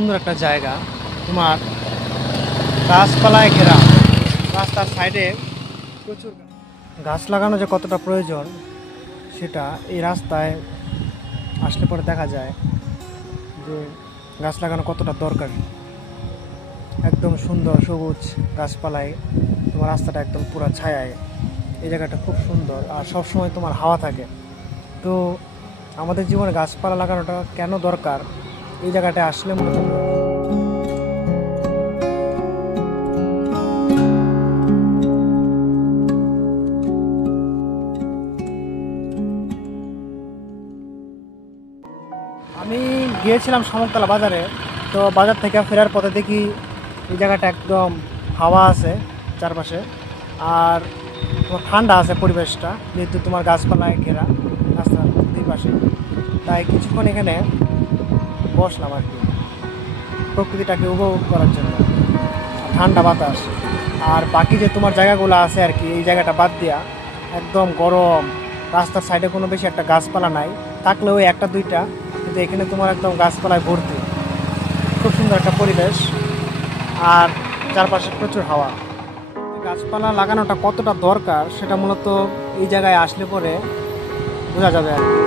সুন্দর একটা জায়গা, তোমার গাছপালায় ঘেরা। রাস্তার সাইডে প্রচুর গাছ লাগানো যে কতটা প্রয়োজন সেটা এই রাস্তায় আসলে পরে দেখা যায় যে গাছ লাগানো কতটা দরকার। একদম সুন্দর সবুজ গাছপালায় তোমার রাস্তাটা একদম পুরো ছায়ায়। এই জায়গাটা খুব সুন্দর আর সবসময় তোমার হাওয়া থাকে। তো আমাদের জীবনে গাছপালা লাগানোটা কেন দরকার এই জায়গাটায় আসলে মনে হয়। আমি গিয়েছিলাম শামুকতলা বাজারে, তো বাজার থেকে ফেরার পথে দেখি এই জায়গাটা একদম হাওয়া আছে চারপাশে, আর তোমার ঠান্ডা আছে পরিবেশটা, যেহেতু তোমার গাছপালায় ঘেরা রাস্তার দুই পাশে। তাই কিছুক্ষণ এখানে বসলাম আর কি, প্রকৃতিটাকে উপভোগ করার জন্য। ঠান্ডা বাতাস আর বাকি যে তোমার জায়গাগুলো আছে আর কি, এই জায়গাটা বাদ দিয়া একদম গরম। রাস্তার সাইডে কোনো বেশি একটা গাছপালা নাই, থাকলেও একটা দুইটা, কিন্তু এখানে তোমার একদম গাছপালায় ভর্তি। খুব সুন্দর একটা পরিবেশ আর চারপাশে প্রচুর হাওয়া। গাছপালা লাগানোটা কতটা দরকার সেটা মূলত এই জায়গায় আসলে পরে বোঝা যাবে আর কি।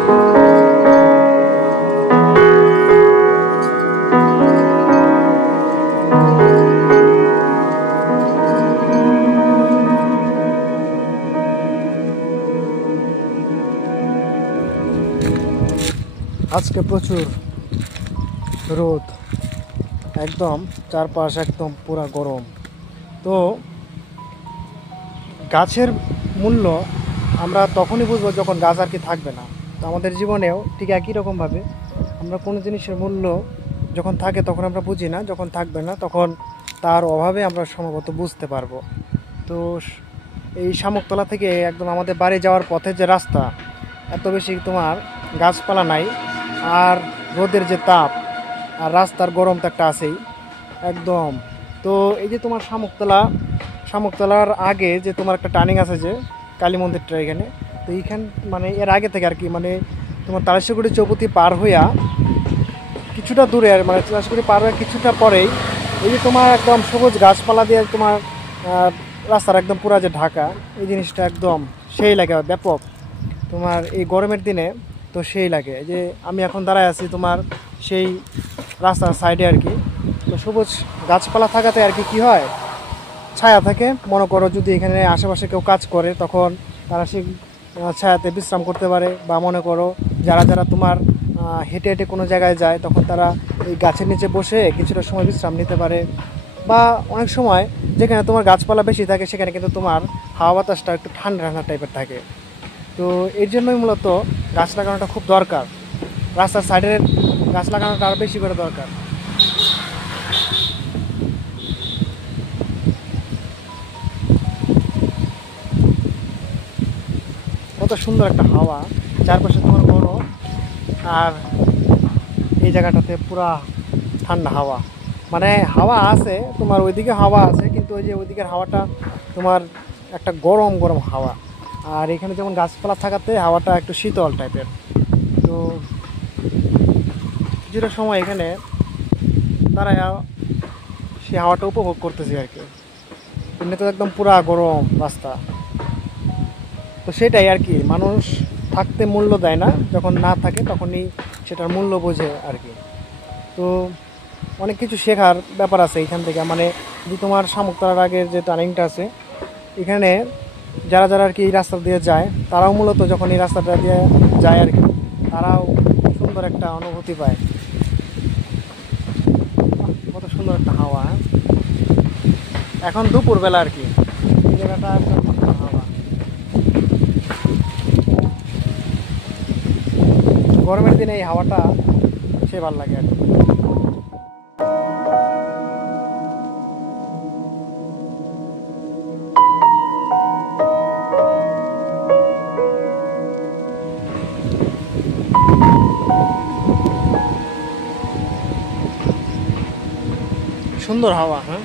আজকে প্রচুর রোদ, একদম চারপাশ একদম পুরা গরম। তো গাছের মূল্য আমরা তখনই বুঝবো যখন গাছ আর কি থাকবে না। তো আমাদের জীবনেও ঠিক একই রকমভাবে আমরা কোনো জিনিসের মূল্য যখন থাকে তখন আমরা বুঝি না, যখন থাকবে না তখন তার অভাবে আমরা সম্ভবত বুঝতে পারবো। তো এই শামুকতলা থেকে একদম আমাদের বাড়ি যাওয়ার পথে যে রাস্তা, এত বেশি তোমার গাছপালা নাই, আর রোদের যে তাপ আর রাস্তার গরম তো একটা আছেই একদম। তো এই যে তোমার শামুকতলার আগে যে তোমার একটা টার্নিং আছে যে কালী মন্দিরটা এখানে, তো এইখান মানে এর আগে থেকে আর কি, মানে তোমার তালেশ্বরগুড়ি চৌপতি পার হইয়া কিছুটা দূরে আর মানে তালেশ্বরগুড়ি পার হয়ে কিছুটা পরেই এই যে তোমার একদম সবুজ গাছপালা দিয়ে তোমার রাস্তার একদম পুরা যে ঢাকা, এই জিনিসটা একদম সেই লাগে ব্যাপক তোমার এই গরমের দিনে। তো সেই লাগে যে আমি এখন দাঁড়ায় আছি তোমার সেই রাস্তার সাইডে আর কি। তো সবুজ গাছপালা থাকাতে আর কি হয়, ছায়া থাকে। মনে করো যদি এখানে আশেপাশে কেউ কাজ করে তখন তারা সেই ছায়াতে বিশ্রাম করতে পারে, বা মনে করো যারা যারা তোমার হেঁটে হেঁটে কোনো জায়গায় যায় তখন তারা এই গাছের নিচে বসে কিছুটা সময় বিশ্রাম নিতে পারে। বা অনেক সময় যেখানে তোমার গাছপালা বেশি থাকে সেখানে কিন্তু তোমার হাওয়া বাতাসটা একটু ঠান্ডা ঠান্ডা টাইপের থাকে। তো এর জন্যই মূলত গাছ লাগানোটা খুব দরকার। রাস্তার সাইডের গাছ লাগানোটা আরও বেশি করে দরকার। কত সুন্দর একটা হাওয়া, চারপাশে তোমার গরম আর এই জায়গাটাতে পুরা ঠান্ডা হাওয়া। মানে হাওয়া আছে তোমার ওইদিকে হাওয়া আছে, কিন্তু ওই যে ওইদিকের হাওয়াটা তোমার একটা গরম গরম হাওয়া, আর এখানে যেমন গাছপালা থাকাতে হাওয়াটা একটু শীতল টাইপের। তো কিছুটা সময় এখানে দাঁড়ায় সেই হাওয়াটা উপভোগ করতেছি আর কি। এমনি তো একদম পুরা গরম রাস্তা। তো সেটাই আর কি, মানুষ থাকতে মূল্য দেয় না, যখন না থাকে তখনই সেটার মূল্য বোঝে আর কি। তো অনেক কিছু শেখার ব্যাপার আছে এখান থেকে। মানে যদি তোমার শামুকতলার আগের যে টার্নিংটা আছে এখানে যারা যারা আর কি এই রাস্তা দিয়ে যায় তারাও মূলত যখন এই রাস্তাটা দিয়ে যায় আর কি, তারাও সুন্দর একটা অনুভূতি পায়। কত সুন্দর একটা হাওয়া। এখন দুপুরবেলা আর কি এই জায়গাটা হাওয়া, গরমের দিনে এই হাওয়াটা সে ভালো লাগে আর কি। সুন্দর হাওয়া। হ্যাঁ।